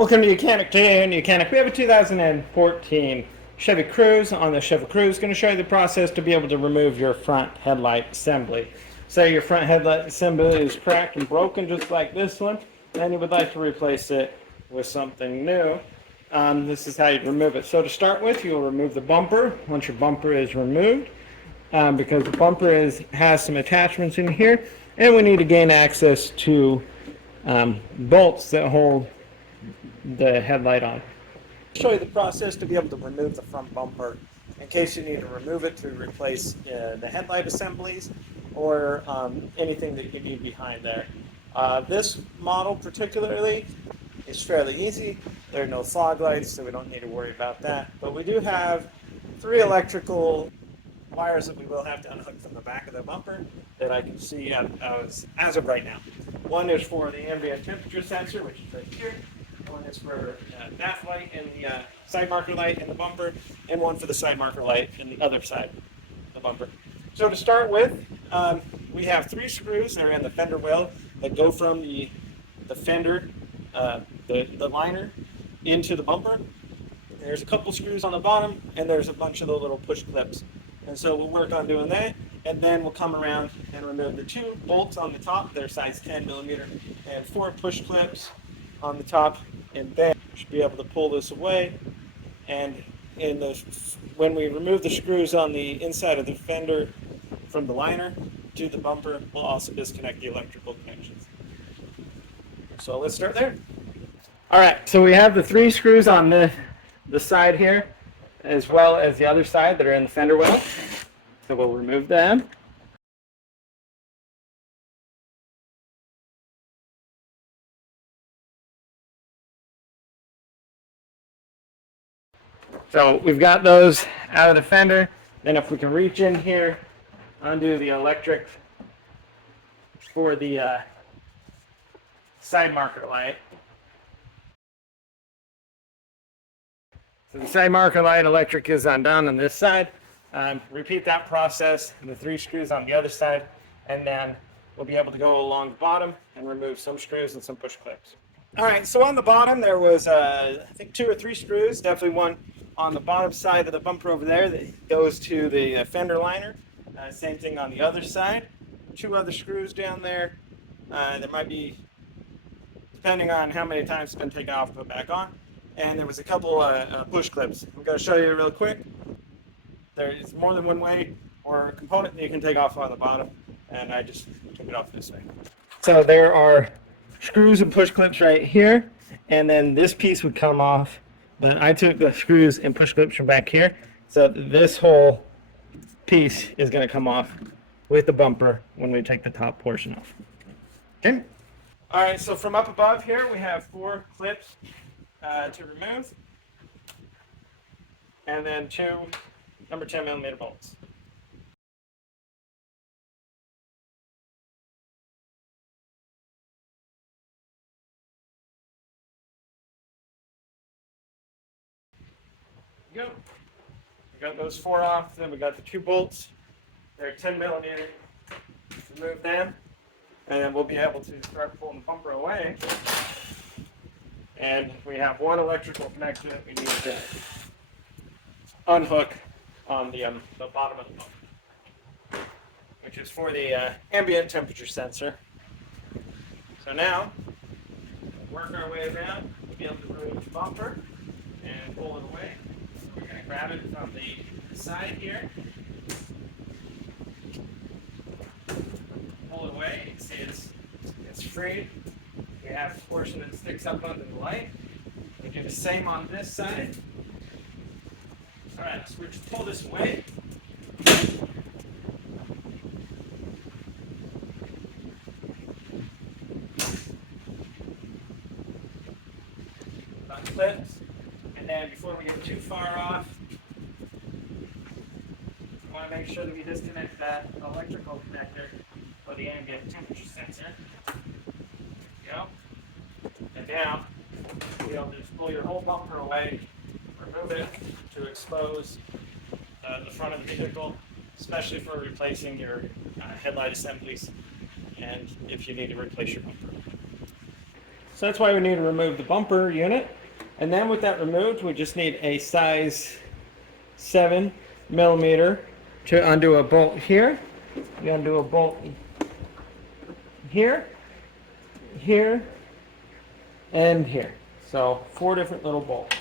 Welcome to YOUCANIC. Today on YOUCANIC we have a 2014 Chevy Cruze. On the Chevy Cruze, going to show you the process to be able to remove your front headlight assembly. Say your front headlight assembly is cracked and broken just like this one, and you would like to replace it with something new. This is how you remove it. So to start with, you'll remove the bumper. Once your bumper is removed, because the bumper has some attachments in here, and we need to gain access to bolts that hold the headlight on. I'll show you the process to be able to remove the front bumper in case you need to remove it to replace the headlight assemblies or anything that you need behind there. This model particularly is fairly easy. There are no fog lights, so we don't need to worry about that. But we do have 3 electrical wires that we will have to unhook from the back of the bumper that I can see as of right now. One is for the ambient temperature sensor, which is right here. One is for that light and the side marker light in the bumper, and one for the side marker light in the other side of the bumper. So to start with, we have 3 screws that are in the fender well that go from the fender, the liner, into the bumper. There's a couple screws on the bottom, and there's a bunch of the little push clips. And so we'll work on doing that, and then we'll come around and remove the 2 bolts on the top. They're size 10 millimeter, and 4 push clips on the top, and then we should be able to pull this away. And when we remove the screws on the inside of the fender from the liner to the bumper, we'll also disconnect the electrical connections. So let's start there. All right, so we have the 3 screws on the side here, as well as the other side that are in the fender well. So we'll remove them. So we've got those out of the fender. Then if we can reach in here, undo the electric for the side marker light. So the side marker light electric is undone on this side. Repeat that process and the 3 screws on the other side, and then we'll be able to go along the bottom and remove some screws and some push clips. All right, so on the bottom there was I think 2 or 3 screws, definitely one on the bottom side of the bumper over there that goes to the fender liner. Same thing on the other side. 2 other screws down there. There might be, depending on how many times it's been taken off, put back on. And there was a couple push clips. I'm going to show you real quick. There is more than one way or component that you can take off on the bottom, and I just took it off this way. So there are screws and push clips right here, and then this piece would come off. But I took the screws and push clips from back here, so this whole piece is going to come off with the bumper when we take the top portion off. Okay? All right, so from up above here, we have 4 clips to remove, and then 2 number 10 millimeter bolts. Go. We got those 4 off, then we got the 2 bolts. They're 10 millimeter. Remove them, and then we'll be able to start pulling the bumper away. And we have 1 electrical connector that we need to unhook on the bottom of the bumper, which is for the ambient temperature sensor. So now, work our way around to be able to remove the bumper and pull it away. We're going to grab it from the side here, pull it away. You can see it's free. We have a portion that sticks up under the light. We do the same on this side. All right, so we're just pull this away. Clips. And then before we get too far off, we want to make sure that we disconnect that electrical connector for the ambient temperature sensor. There you go. And now, you'll just pull your whole bumper away, remove it to expose the front of the vehicle, especially for replacing your headlight assemblies and if you need to replace your bumper. So that's why we need to remove the bumper unit. And then with that removed, we just need a size 7mm to undo a bolt here. We undo a bolt here, here, and here. So 4 different little bolts.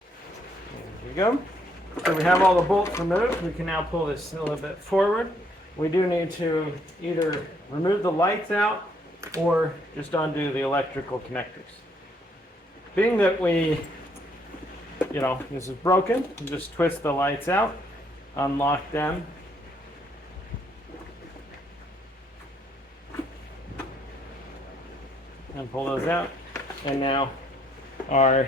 There we go. So we have all the bolts removed. We can now pull this a little bit forward. We do need to either remove the lights out or just undo the electrical connectors. Being that this is broken, you just twist the lights out, unlock them, and pull those out. And now our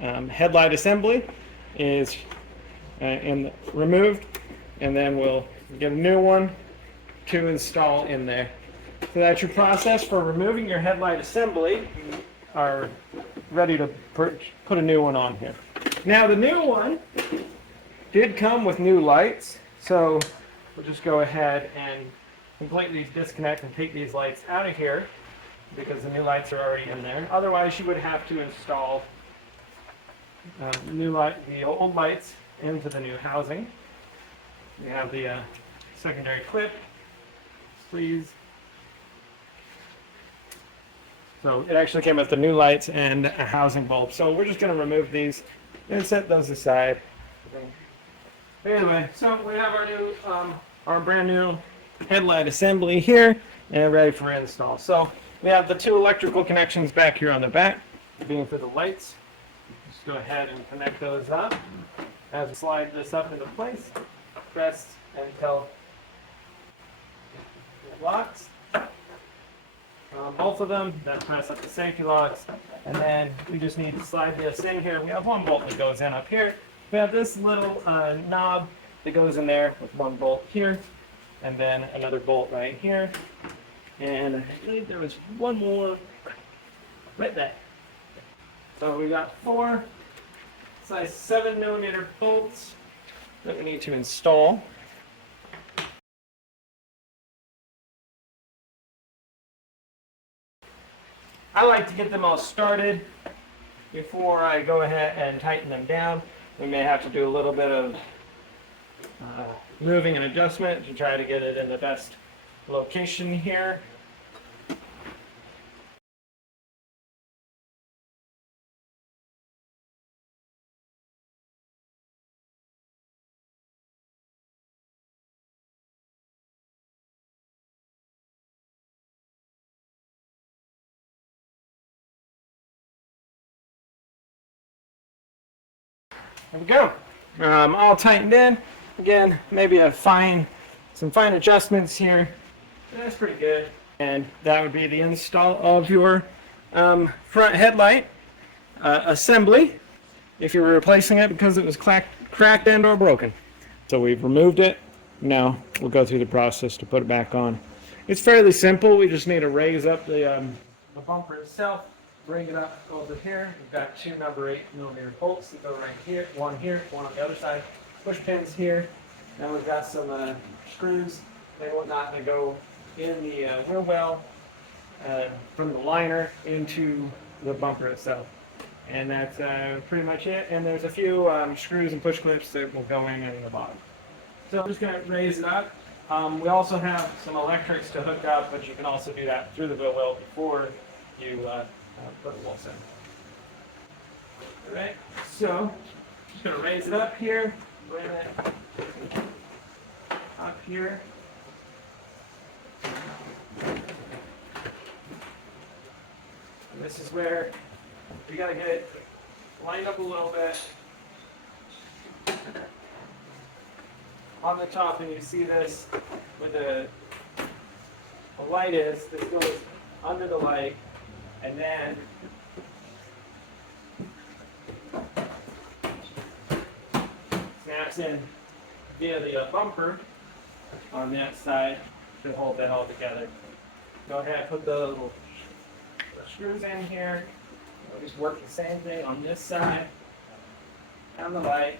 headlight assembly is removed, and then we'll get a new one to install in there. So that's your process for removing your headlight assembly. You are ready to put a new one on here. Now the new one did come with new lights, so we'll just go ahead and completely disconnect and take these lights out of here because the new lights are already in there. Otherwise, you would have to install the old lights into the new housing. We have the secondary clip, please. So it actually came with the new lights and a housing bulb. So we're just going to remove these and set those aside. Anyway, so we have our brand new headlight assembly here and ready for install. So we have the 2 electrical connections back here on the back, being for the lights. Just go ahead and connect those up. As we slide this up into place, press until it locks. Both of them, then press up the safety locks, and then we just need to slide this in here. We have 1 bolt that goes in up here. We have this little knob that goes in there with 1 bolt here, and then another bolt right here. And I believe there was 1 more right there. So we got 4 size 7mm bolts that we need to install. I like to get them all started before I go ahead and tighten them down. We may have to do a little bit of moving and adjustment to try to get it in the best location here. There we go. All tightened in. Again, maybe some fine adjustments here. That's pretty good. And that would be the install of your front headlight assembly if you were replacing it because it was cracked and or broken. So we've removed it. Now we'll go through the process to put it back on. It's fairly simple. We just need to raise up the bumper itself. Bring it up over here. We've got 2 number 8mm bolts that go right here, 1 here, 1 on the other side. Push pins here. Now we've got some screws and whatnot that go in the wheel well from the liner into the bumper itself. And that's pretty much it. And there's a few screws and push clips that will go in the bottom. So I'm just going to raise it up. We also have some electrics to hook up, but you can also do that through the wheel well before you put the bolts in. Alright, so just going to raise it up here, bring it up here. And this is where we got to get it lined up a little bit on the top, and you see this where the light is. This goes under the light. And then snaps in via the bumper on that side to hold that all together. Go ahead and put the little screws in here. We'll just work the same thing on this side and the light.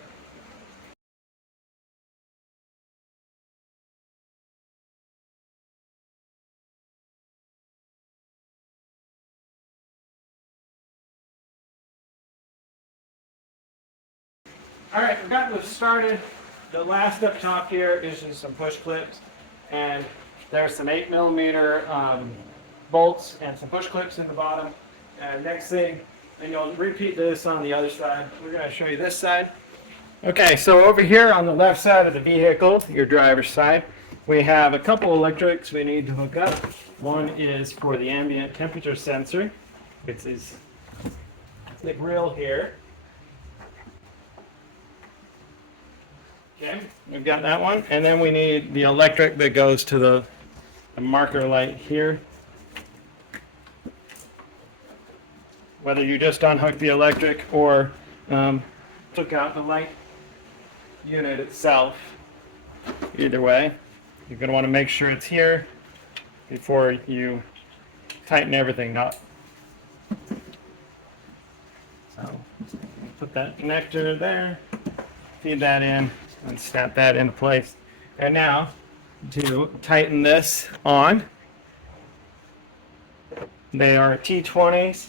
Alright, we've got this started. The last up top here is just some push clips, and there's some 8mm bolts and some push clips in the bottom. And next thing, and you'll repeat this on the other side. We're going to show you this side. Okay, so over here on the left side of the vehicle, your driver's side, we have a couple electrics we need to hook up. One is for the ambient temperature sensor. It's the grill here. Okay, we've got that one. And then we need the electric that goes to the marker light here. Whether you just unhook the electric or took out the light unit itself, either way, you're going to want to make sure it's here before you tighten everything up. So put that connector there, feed that in, and snap that into place. And now to tighten this on, they are T20s.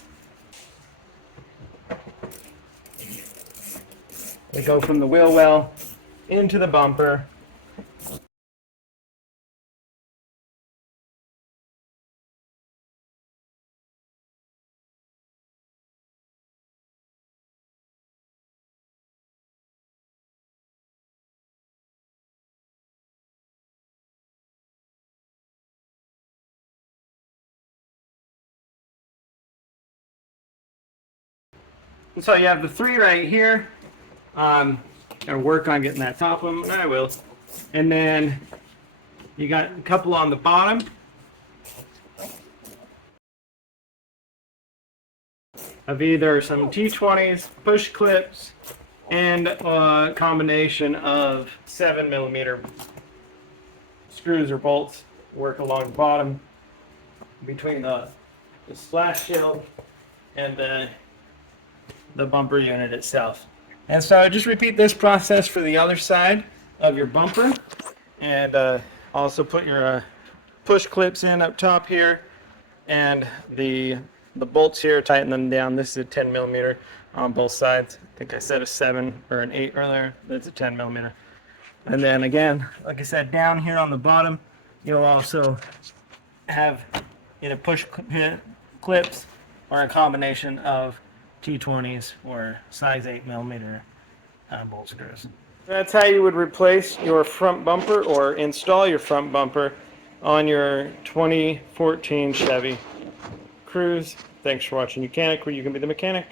They go from the wheel well into the bumper. And so you have the three right here. Gotta work on getting that top of them, and I will. And then you got a couple on the bottom of either some T20s, push clips, and a combination of 7mm screws or bolts work along the bottom between the splash shield and the bumper unit itself. And so just repeat this process for the other side of your bumper, and also put your push clips in up top here, and the bolts here, tighten them down. This is a 10mm on both sides. I think I said a 7 or an 8 earlier. That's a 10mm. And then again, like I said, down here on the bottom, you'll also have either push clips or a combination of T20s or size 8mm bolt screws. That's how you would replace your front bumper or install your front bumper on your 2014 Chevy Cruze. Thanks for watching YOUCANIC, where you can be the mechanic.